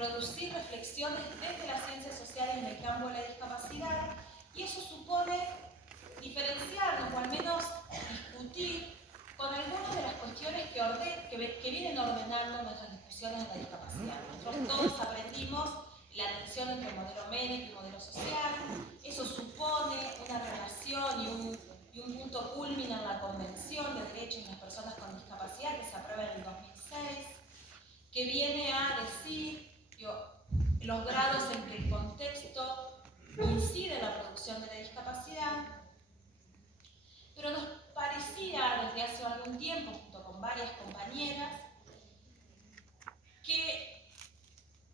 producir reflexiones desde las ciencias sociales en el campo de la discapacidad, y eso supone diferenciarnos o al menos discutir con algunas de las cuestiones que vienen ordenando nuestras discusiones de la discapacidad. Nosotros todos aprendimos la tensión entre modelo médico y modelo social. Eso supone una relación y un punto culmine en la Convención de Derechos de las Personas con Discapacidad que se aprueba en el 2006, que viene a decir los grados en que el contexto incide en la producción de la discapacidad. Pero nos parecía desde hace algún tiempo, junto con varias compañeras, que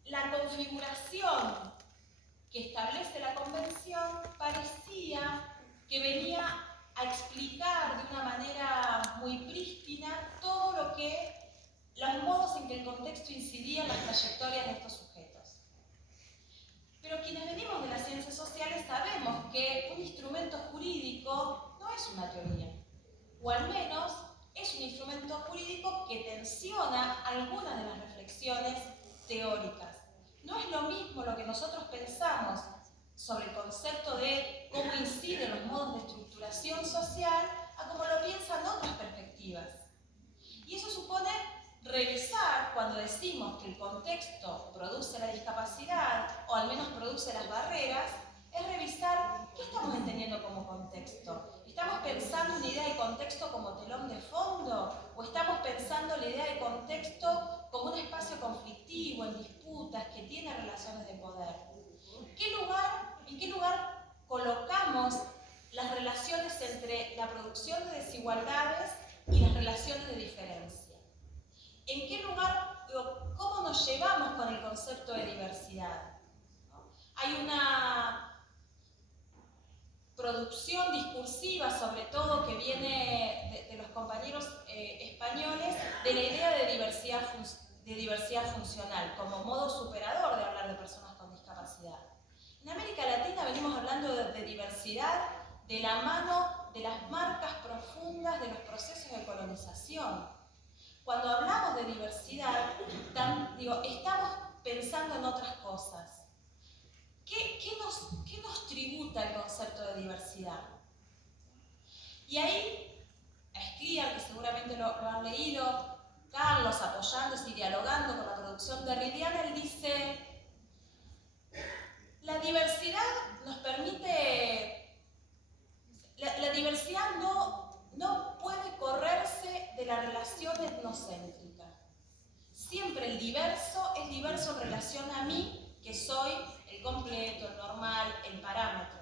la configuración que establece la Convención parecía que venía a explicar de una manera muy prístina todo lo que, los modos en que el contexto incidía en las trayectorias de estos sujetos. Pero quienes venimos de las ciencias sociales sabemos que un instrumento jurídico no es una teoría, o al menos es un instrumento jurídico que tensiona algunas de las reflexiones teóricas. No es lo mismo lo que nosotros pensamos sobre el concepto de cómo inciden los modos de estructuración social a cómo lo piensan otras perspectivas. Y eso supone revisar, cuando decimos que el contexto produce la discapacidad, o al menos produce las barreras, es revisar qué estamos entendiendo como contexto. ¿Estamos pensando una idea de contexto como telón de fondo? ¿O estamos pensando la idea de contexto como un espacio conflictivo, en disputas, que tiene relaciones de poder? ¿En qué lugar colocamos las relaciones entre la producción de desigualdades y las relaciones de diferencia? ¿En qué lugar, cómo nos llevamos con el concepto de diversidad? Hay una producción discursiva, sobre todo, que viene de los compañeros españoles, de la idea de diversidad funcional, como modo superador de hablar de personas con discapacidad. En América Latina venimos hablando de diversidad de la mano de las marcas profundas de los procesos de colonización. Cuando hablamos de diversidad, estamos pensando en otras cosas. ¿Qué nos tributa el concepto de diversidad? Y ahí, Scliar, que seguramente lo han leído, Carlos apoyándose y dialogando con la producción derridiana, él dice: la diversidad nos permite, la diversidad no puede correrse de la relación etnocéntrica. Siempre el diverso es diverso en relación a mí, que soy el completo, el normal, el parámetro.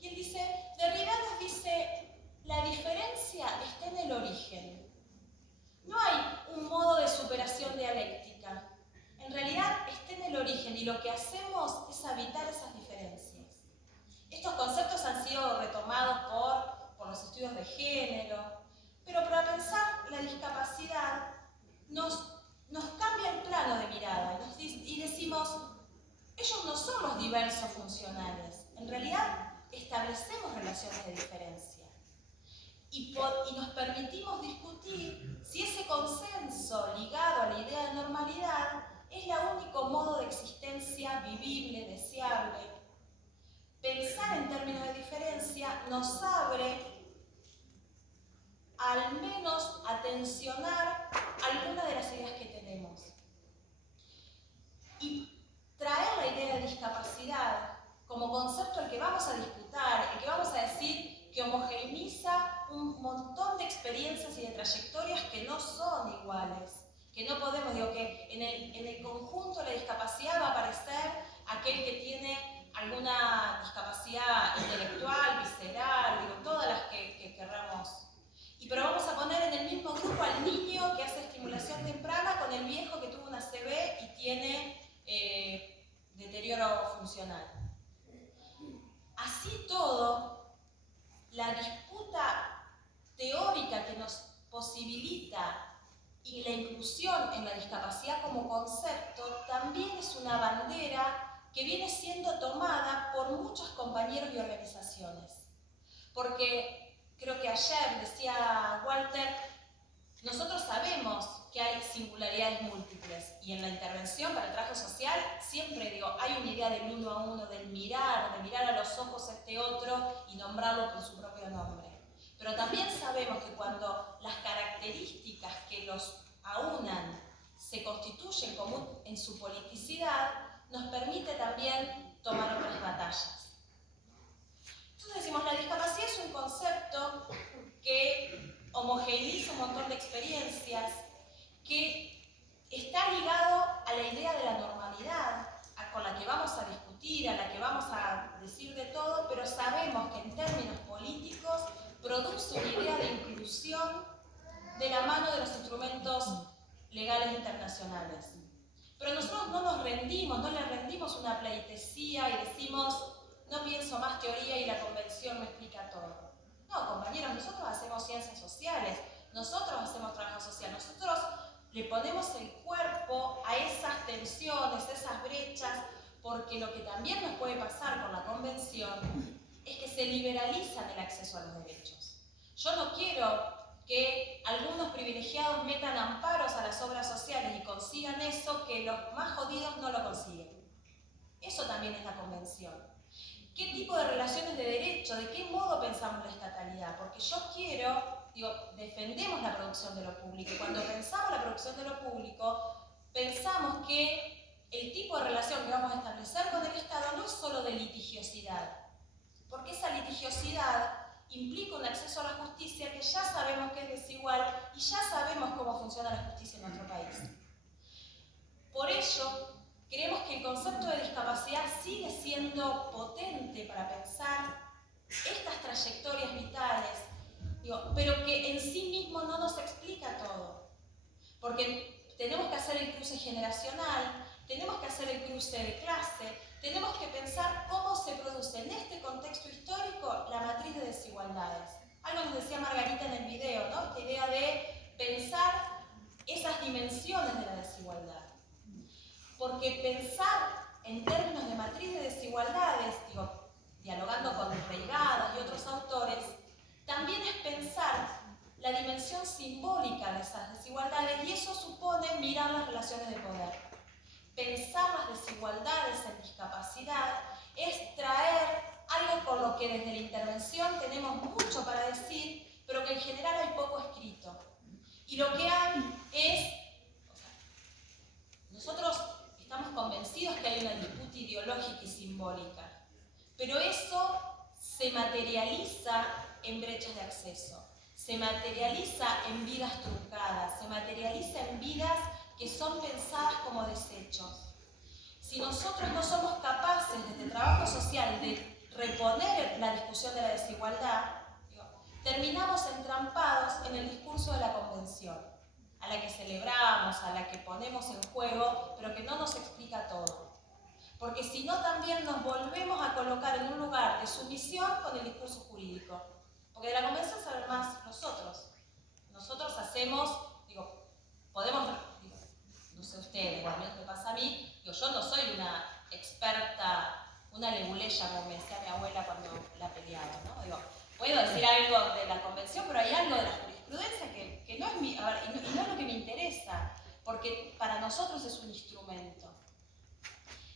Y él dice, Derrida nos dice, la diferencia está en el origen. No hay un modo de superación dialéctica. En realidad está en el origen y lo que hacemos es habitar esas diferencias. Estos conceptos han sido retomados por los estudios de género, pero para pensar la discapacidad nos cambia el plano de mirada y decimos, ellos no son los diversos funcionales. En realidad establecemos relaciones de diferencia y nos permitimos discutir si ese consenso ligado a la idea de normalidad es el único modo de existencia vivible, deseable. Pensar en términos de diferencia nos abre al menos a tensionar algunas de las ideas que tenemos. Y traer la idea de discapacidad como concepto al que vamos a disputar, el que vamos a decir que homogeneiza un montón de experiencias y de trayectorias que no son iguales, que no podemos, que en el conjunto de la discapacidad va a aparecer aquel que tiene alguna discapacidad intelectual, visceral, todas las que querramos. Pero vamos a poner en el mismo grupo al niño que hace estimulación temprana con el viejo que tuvo una CB y tiene deterioro funcional. Así todo, la disputa teórica que nos posibilita y la inclusión en la discapacidad como concepto también es una bandera que viene siendo tomada por muchos compañeros y organizaciones. Porque creo que ayer decía Walter, nosotros sabemos que hay singularidades múltiples y en la intervención para el trabajo social siempre digo, hay una idea del uno a uno, del mirar, de mirar a los ojos a este otro y nombrarlo por su propio nombre. Pero también sabemos que cuando las características que los aunan se constituyen como en su politicidad, nos permite también tomar otras batallas. Entonces decimos, la discapacidad es un concepto que homogeneiza un montón de experiencias, que está ligado a la idea de la normalidad, con la que vamos a discutir, a la que vamos a decir de todo, pero sabemos que en términos políticos produce una idea de inclusión de la mano de los instrumentos legales internacionales. Pero nosotros no nos rendimos, no le rendimos una pleitesía y decimos, no pienso más teoría y la convención me explica todo. No, compañeros, nosotros hacemos ciencias sociales, nosotros hacemos trabajo social, nosotros le ponemos el cuerpo a esas tensiones, esas brechas, porque lo que también nos puede pasar con la convención es que se liberalizan el acceso a los derechos. Yo no quiero que algunos privilegiados metan amparos a las obras sociales y consigan eso que los más jodidos no lo consiguen. Eso también es la convención. ¿Qué tipo de relaciones de derecho? ¿De qué modo pensamos la estatalidad? Porque yo quiero, defendemos la producción de lo público. Y cuando pensamos la producción de lo público, pensamos que el tipo de relación que vamos a establecer con el Estado no es solo de litigiosidad, porque esa litigiosidad implica un acceso a la justicia que ya sabemos que es desigual y ya sabemos cómo funciona la justicia en nuestro país. Por ello, creemos que el concepto de discapacidad sigue siendo potente para pensar estas trayectorias vitales, pero que en sí mismo no nos explica todo. Porque tenemos que hacer el cruce generacional, tenemos que hacer el cruce de clase, tenemos que pensar cómo se produce en este contexto histórico la matriz de desigualdades. Algo nos decía Margarita en el video, ¿no? Esta idea de pensar esas dimensiones de la desigualdad. Porque pensar en términos de matriz de desigualdades, dialogando con Reigadas y otros autores, también es pensar la dimensión simbólica de esas desigualdades y eso supone mirar las relaciones de poder. Pensar las desigualdades en discapacidad es traer algo con lo que desde la intervención tenemos mucho para decir, pero que en general hay poco escrito. Y lo que hay es, nosotros estamos convencidos que hay una disputa ideológica y simbólica, pero eso se materializa en brechas de acceso, se materializa en vidas truncadas, se materializa en vidas que son pensadas como desechos. Si nosotros no somos capaces desde el trabajo social de reponer la discusión de la desigualdad, terminamos entrampados en el discurso de la convención, a la que celebramos, a la que ponemos en juego, pero que no nos explica todo. Porque si no también nos volvemos a colocar en un lugar de sumisión con el discurso jurídico. Porque de la convención saben más nosotros. Nosotros hacemos, podemos, no sé ustedes, al menos me pasa a mí, yo no soy una experta, una leguleya, como me decía mi abuela cuando la peleaba, ¿no? Puedo decir algo de la convención, pero hay algo de la jurisprudencia que no es y no es lo que me interesa, porque para nosotros es un instrumento.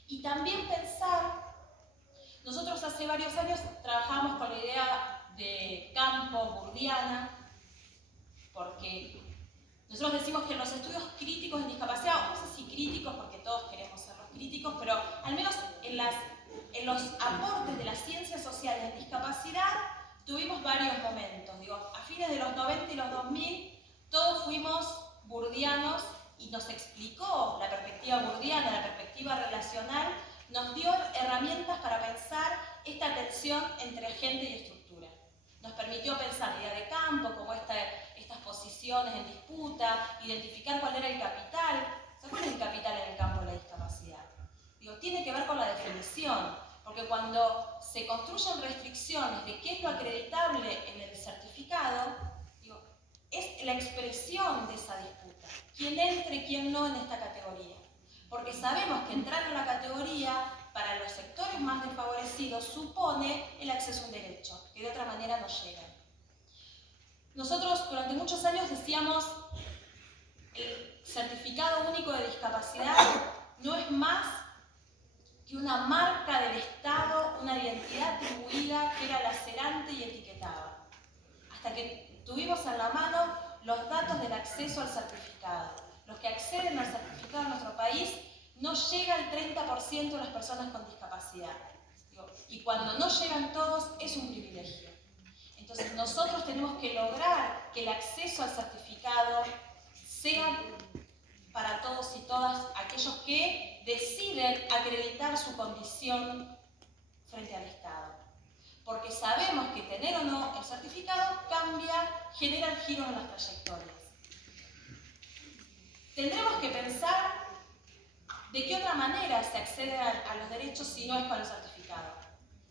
Y también pensar, nosotros hace varios años trabajamos con la idea de campo burdiana, porque nosotros decimos que en los estudios críticos en discapacidad, no sé si críticos porque todos queremos ser los críticos, pero al menos en los aportes de las ciencias sociales en discapacidad tuvimos varios momentos. A fines de los 90 y los 2000 todos fuimos burdianos y nos explicó la perspectiva burdiana, la perspectiva relacional, nos dio herramientas para pensar esta tensión entre agente y estructura. Nos permitió pensar la idea de campo, como estas posiciones en disputa, identificar cuál era el capital. ¿Cuál es el capital en el campo de la discapacidad? Tiene que ver con la definición, porque cuando se construyen restricciones de qué es lo acreditable en el certificado, es la expresión de esa disputa. ¿Quién entra y quién no en esta categoría? Porque sabemos que entrar en la categoría para los sectores más desfavorecidos supone el acceso a un derecho, que de otra manera no llega. Nosotros durante muchos años decíamos, el certificado único de discapacidad no es más que una marca del Estado, una identidad atribuida que era lacerante y etiquetaba. Hasta que tuvimos en la mano los datos del acceso al certificado. Los que acceden al certificado en nuestro país no llega al 30% de las personas con discapacidad. Y cuando no llegan todos, es un privilegio. Entonces nosotros tenemos que lograr que el acceso al certificado sea para todos y todas aquellos que deciden acreditar su condición frente al Estado. Porque sabemos que tener o no el certificado genera giros en las trayectorias. Tendremos que pensar de qué otra manera se accede a los derechos si no es con el certificado.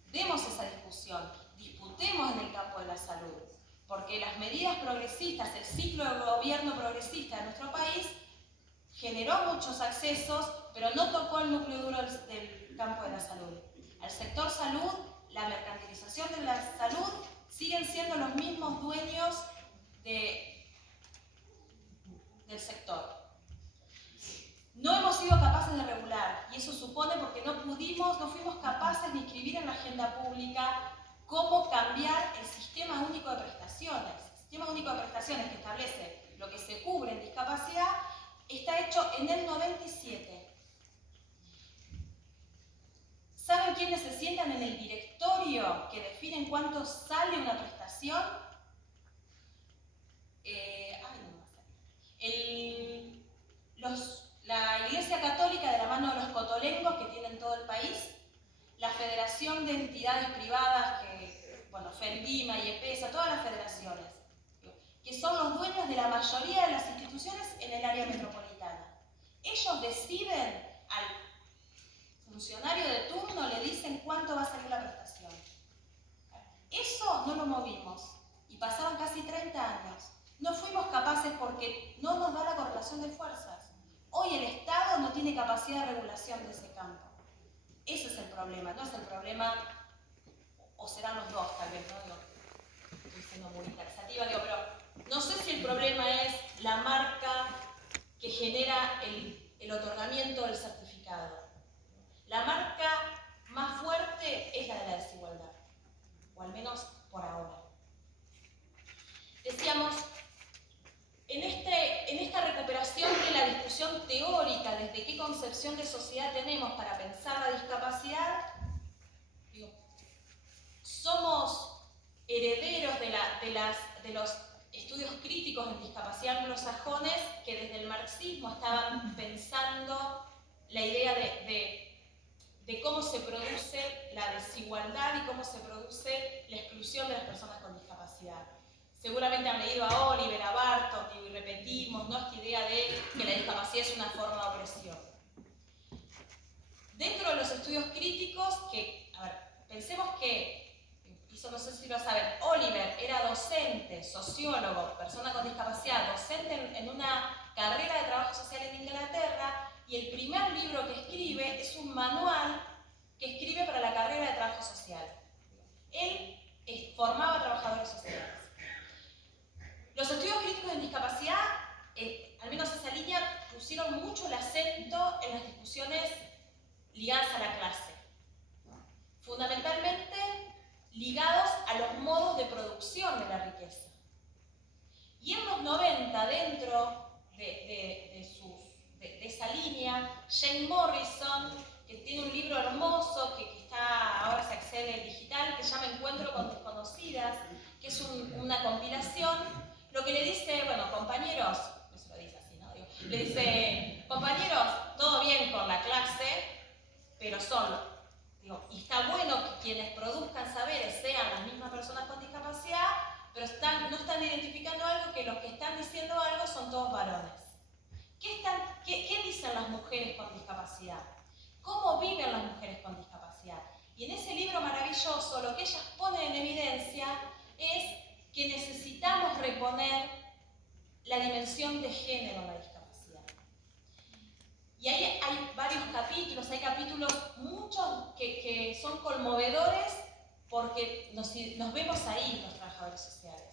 Demos esa discusión, disputemos en el campo de la salud, porque las medidas progresistas, el ciclo de gobierno progresista de nuestro país generó muchos accesos, pero no tocó el núcleo duro del campo de la salud. Al sector salud, la mercantilización de la salud, siguen siendo los mismos dueños del sector. No hemos sido capaces de regular, y eso supone porque no fuimos capaces de inscribir en la agenda pública cómo cambiar el sistema único de prestaciones. El sistema único de prestaciones que establece lo que se cubre en discapacidad está hecho en el 97. ¿Saben quiénes se sientan en el directorio que definen cuánto sale una prestación? La Iglesia Católica, de la mano de los cotolengos que tienen todo el país, la Federación de Entidades Privadas, FENDIMA y EPESA, todas las federaciones, que son los dueños de la mayoría de las instituciones en el área metropolitana. Ellos deciden al funcionario de turno, le dicen cuánto va a salir la prestación. Eso no lo movimos y pasaron casi 30 años. No fuimos capaces porque no nos da la correlación de fuerzas. Hoy el Estado no tiene capacidad de regulación de ese campo. Ese es el problema, no es el problema, o serán los dos tal vez, ¿no? Estoy siendo muy taxativa, pero no sé si el problema es la marca que genera el otorgamiento del certificado. La marca más fuerte es la de la desigualdad, o al menos por ahora. Decíamos, en esta recuperación de la discusión teórica, desde qué concepción de sociedad tenemos para pensar la discapacidad, somos herederos de los estudios críticos en discapacidad anglosajones que desde el marxismo estaban pensando la idea de cómo se produce la desigualdad y cómo se produce la exclusión de las personas con discapacidad. Seguramente han leído a Oliver, a Bartok, y repetimos, ¿no?, esta idea de que la discapacidad es una forma de opresión. Dentro de los estudios críticos, pensemos que, eso no sé si lo saben, Oliver era docente, sociólogo, persona con discapacidad, docente en una carrera de trabajo social en Inglaterra, y el primer libro que escribe es un manual que escribe para la carrera de trabajo social. Él formaba trabajadores sociales. Los estudios críticos en discapacidad, al menos esa línea, pusieron mucho el acento en las discusiones ligadas a la clase. Fundamentalmente ligados a los modos de producción de la riqueza. Y en los 90, dentro de esa línea, Jane Morrison, que tiene un libro hermoso que ahora se accede digital, que se llama Encuentro con Desconocidas, que es una compilación, lo que le dice, compañeros, no se lo dice así, ¿no? Le dice, compañeros, todo bien con la clase, pero y está bueno que quienes produzcan saberes sean las mismas personas con discapacidad, pero no están identificando algo, que los que están diciendo algo son todos varones. ¿Qué dicen las mujeres con discapacidad? ¿Cómo viven las mujeres con discapacidad? Y en ese libro maravilloso, lo que ellas ponen en evidencia es que necesitamos reponer la dimensión de género en la discapacidad. Y ahí hay varios capítulos, hay capítulos muchos que son conmovedores porque nos vemos ahí, los trabajadores sociales.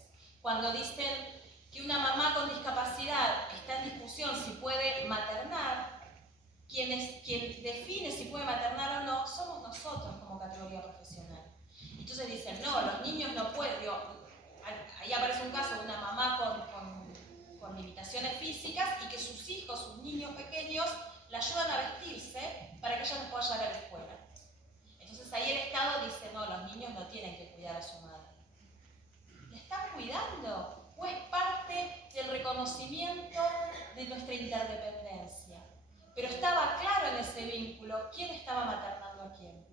Cuando dicen que una mamá con discapacidad está en discusión si puede maternar, quien define si puede maternar o no somos nosotros como categoría profesional. Entonces dicen, no, los niños no pueden. Ahí aparece un caso de una mamá con limitaciones físicas y que sus hijos, sus niños pequeños, la ayudan a vestirse para que ella no pueda llegar a la escuela. Entonces ahí el Estado dice, no, los niños no tienen que cuidar a su madre. ¿La están cuidando? ¿O es parte del reconocimiento de nuestra interdependencia? Pero estaba claro en ese vínculo quién estaba maternando a quién.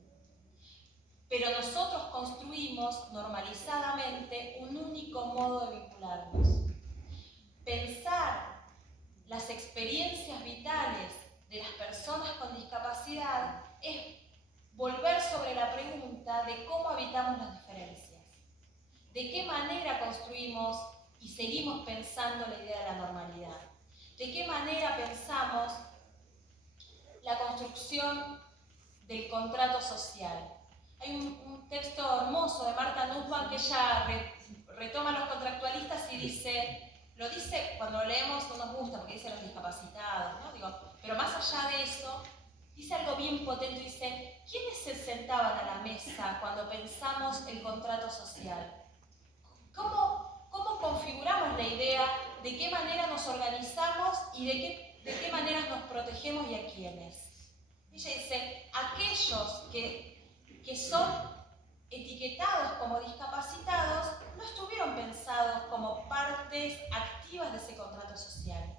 Pero nosotros construimos normalizadamente un único modo de vincularnos. Pensar las experiencias vitales de las personas con discapacidad es volver sobre la pregunta de cómo habitamos las diferencias. De qué manera construimos y seguimos pensando la idea de la normalidad. De qué manera pensamos la construcción del contrato social. Hay un texto hermoso de Marta Nussbaum que ella retoma a los contractualistas y dice, lo dice cuando lo leemos no nos gusta porque dice los discapacitados, ¿no? Digo, pero más allá de eso, dice algo bien potente, dice, ¿quiénes se sentaban a la mesa cuando pensamos el contrato social? ¿Cómo configuramos la idea de qué manera nos organizamos y de qué manera nos protegemos y a quiénes? Ella dice, aquellos que son etiquetados como discapacitados no estuvieron pensados como partes activas de ese contrato social.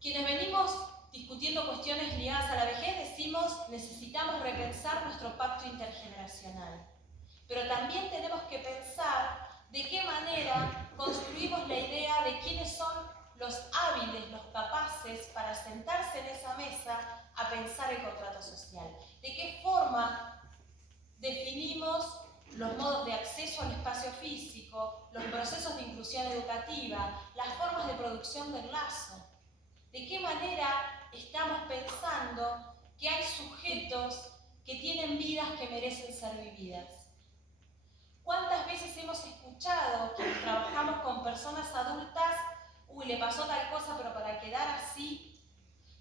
Quienes venimos discutiendo cuestiones ligadas a la vejez decimos necesitamos repensar nuestro pacto intergeneracional, pero también tenemos que pensar de qué manera construimos la idea de quiénes son los hábiles, los capaces para sentarse en esa mesa a pensar el contrato social. De qué forma definimos los modos de acceso al espacio físico, los procesos de inclusión educativa, las formas de producción del lazo. De qué manera estamos pensando que hay sujetos que tienen vidas que merecen ser vividas. ¿Cuántas veces hemos escuchado quienes trabajamos con personas adultas, uy, le pasó tal cosa, pero para quedar así?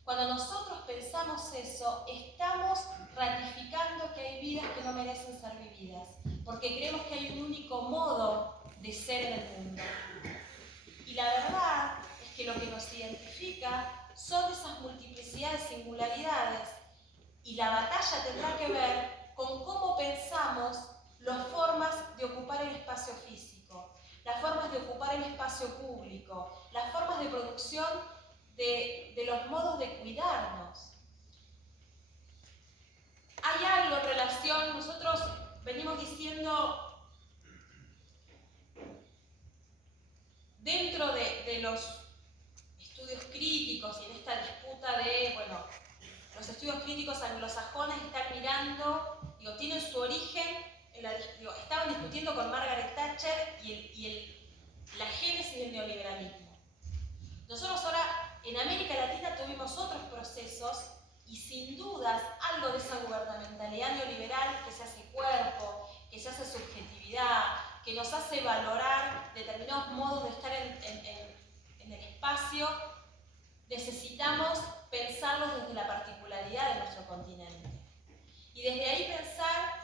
Cuando nosotros pensamos eso, estamos ratificando que hay vidas que no merecen ser vividas, porque creemos que hay un único modo de ser en el mundo. Y la verdad es que lo que nos identifica son esas multiplicidades, singularidades, y la batalla tendrá que ver con cómo pensamos las formas de ocupar el espacio físico, las formas de ocupar el espacio público, las formas de producción de los modos de cuidarnos. Hay algo en relación, nosotros venimos diciendo, dentro de los estudios críticos y en esta disputa de, bueno, los estudios críticos anglosajones están mirando, tienen su origen, estaban discutiendo con Margaret Thatcher la génesis del neoliberalismo. Nosotros ahora en América Latina tuvimos otros procesos y sin dudas algo de esa gubernamentalidad neoliberal que se hace cuerpo, que se hace subjetividad, que nos hace valorar determinados modos de estar en el espacio, necesitamos pensarlos desde la particularidad de nuestro continente. Y desde ahí pensar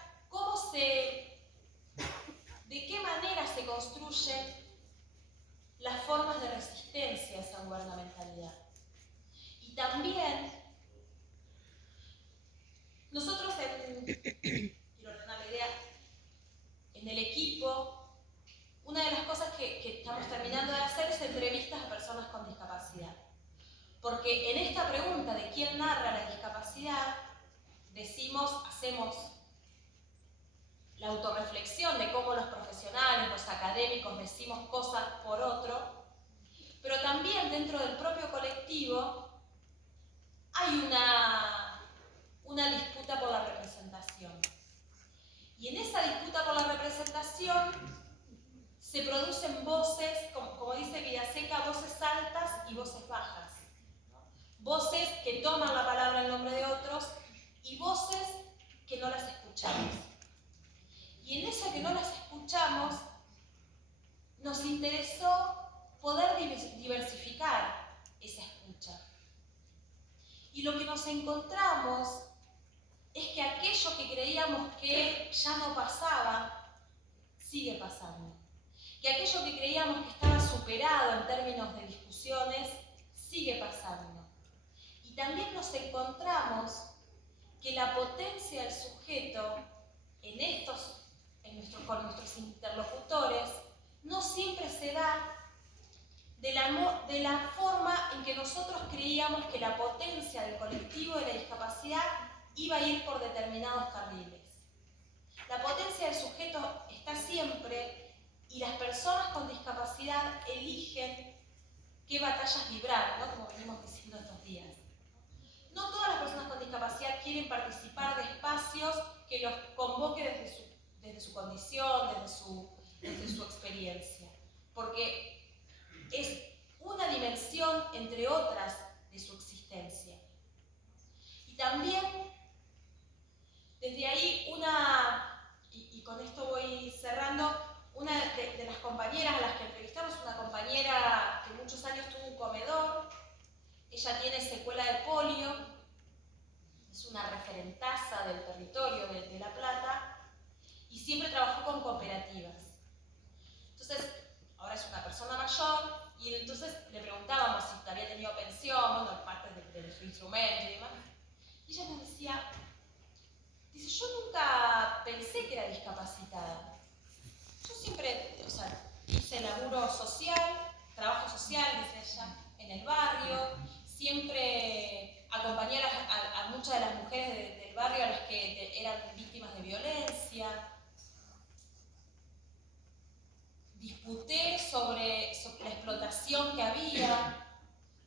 de qué manera se construyen las formas de resistencia a esa gubernamentalidad. Y también, nosotros quiero ordenar la idea, en el equipo, una de las cosas que estamos terminando de hacer es entrevistas a personas con discapacidad. Porque en esta pregunta de quién narra la discapacidad, hacemos la autorreflexión de cómo los profesionales, los académicos decimos cosas por otro, pero también dentro del propio colectivo hay una disputa por la representación. Y en esa disputa por la representación se producen voces, como dice Villaseca, voces altas y voces bajas. Voces que toman la palabra en nombre de otros y voces que no las escuchamos. Y en eso que no las escuchamos, nos interesó nos encontramos es que aquello que creíamos que ya no pasaba, sigue pasando. Que aquello que creíamos que estaba superado en términos de discusiones, sigue pasando. Y también nos encontramos que la potencia del sujeto con nuestros interlocutores no siempre se da de la forma en que nosotros creíamos que la potencia del colectivo de la discapacidad iba a ir por determinados carriles. La potencia del sujeto está siempre y las personas con discapacidad eligen qué batallas librar, ¿no? Como venimos diciendo estos días. No todas las personas con discapacidad quieren participar de espacios que los convoque desde su condición, desde su experiencia, porque es una dimensión entre otras de su existencia. Y también, desde ahí, y con esto voy cerrando, una de las compañeras a las que entrevistamos, una compañera que muchos años tuvo un comedor, ella tiene secuela de polio, es una referentaza del territorio de La Plata, y siempre trabajó con cooperativas. Entonces, ahora es una persona mayor, y entonces le preguntábamos si había tenido pensión, bueno, parte de su instrumento y demás. Y ella nos decía, dice, yo nunca pensé que era discapacitada. Yo siempre, hice laburo social, trabajo social, dice ella, en el barrio, siempre acompañé a muchas de las mujeres del barrio a las que eran víctimas de violencia. Disputé sobre la explotación que había,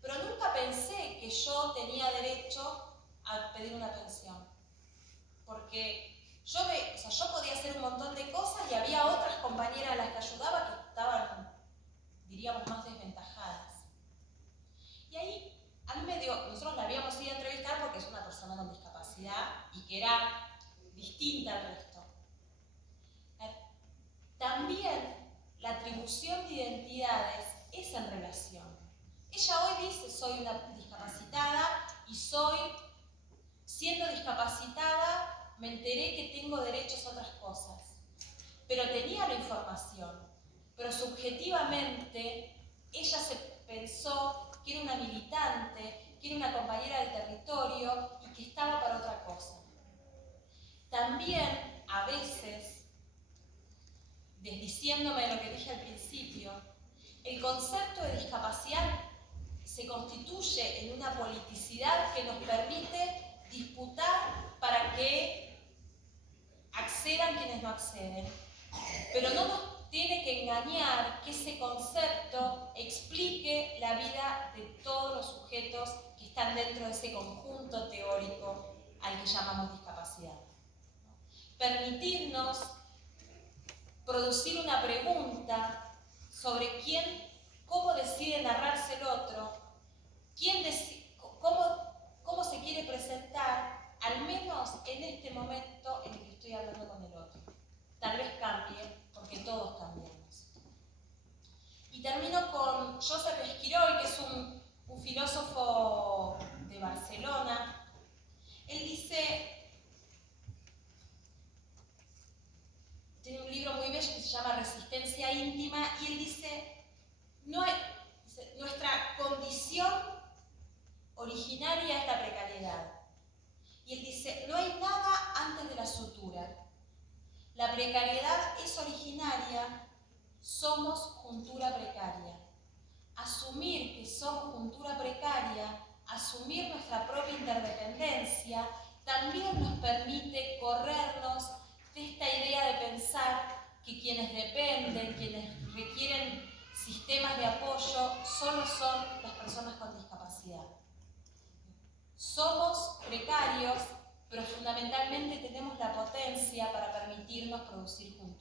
pero nunca pensé que yo tenía derecho a pedir una pensión. Porque yo podía hacer un montón de cosas y había otras compañeras a las que ayudaba que estaban, diríamos, más desventajadas. Y ahí, a mí nosotros la habíamos ido a entrevistar porque es una persona con discapacidad y que era distinta al resto. También la atribución de identidades es en relación. Ella hoy dice, soy una discapacitada y siendo discapacitada, me enteré que tengo derechos a otras cosas. Pero tenía la información, pero subjetivamente ella se pensó que era una militante, que era una compañera del territorio y que estaba para otra cosa. También, a veces, desdiciéndome de lo que dije al principio, el concepto de discapacidad se constituye en una politicidad que nos permite disputar para que accedan quienes no acceden. Pero no nos tiene que engañar que ese concepto explique la vida de todos los sujetos que están dentro de ese conjunto teórico al que llamamos discapacidad. Permitirnos producir una pregunta sobre cómo decide narrarse el otro, cómo se quiere presentar, al menos en este momento en el que estoy hablando con el otro. Tal vez cambie, porque todos cambiamos. Y termino con Josep Esquirol, que es un filósofo de Barcelona. Él dice, tiene un libro muy bello que se llama Resistencia íntima, y él dice, nuestra condición originaria es la precariedad. Y él dice, no hay nada antes de la sutura. La precariedad es originaria, somos juntura precaria. Asumir que somos juntura precaria, asumir nuestra propia interdependencia, también nos permite corrernos de esta idea de pensar que quienes dependen, quienes requieren sistemas de apoyo, solo son las personas con discapacidad. Somos precarios, pero fundamentalmente tenemos la potencia para permitirnos producir juntos.